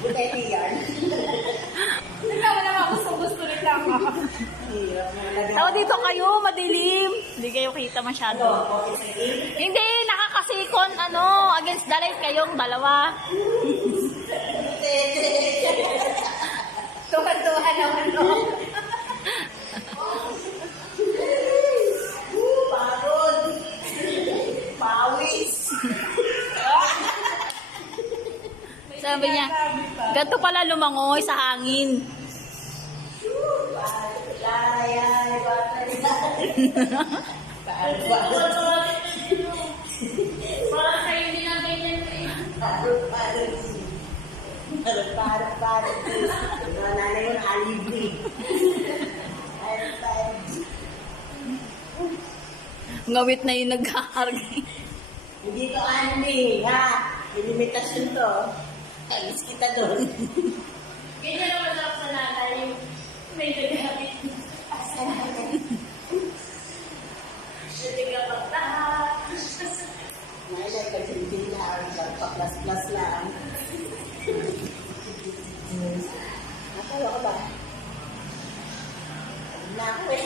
Buti yan. Nagkama naman gusto rin lang ako. Tao dito kayo, madilim. Hindi kayo kita masyado. Hindi, nakakasikon, against the light kayong dalawa. Tuhan-tuhan naman, no? Pagod. Pawis. Sabi niya, ganito pala lumangoy sa hangin. Parang kayo din ang ganyan eh. Parang. Nanay yun, alibi. Ngawit na yung nagkakarga. Hindi to anime, ha? Limitasyon to. Alis kita doon. Ganyan naman ako sa nanay. May nagabit. Hindi ka pagtahat. May kasi hindi lang. Pa-plus-plus lang. Nakala ko ba? Na ako eh.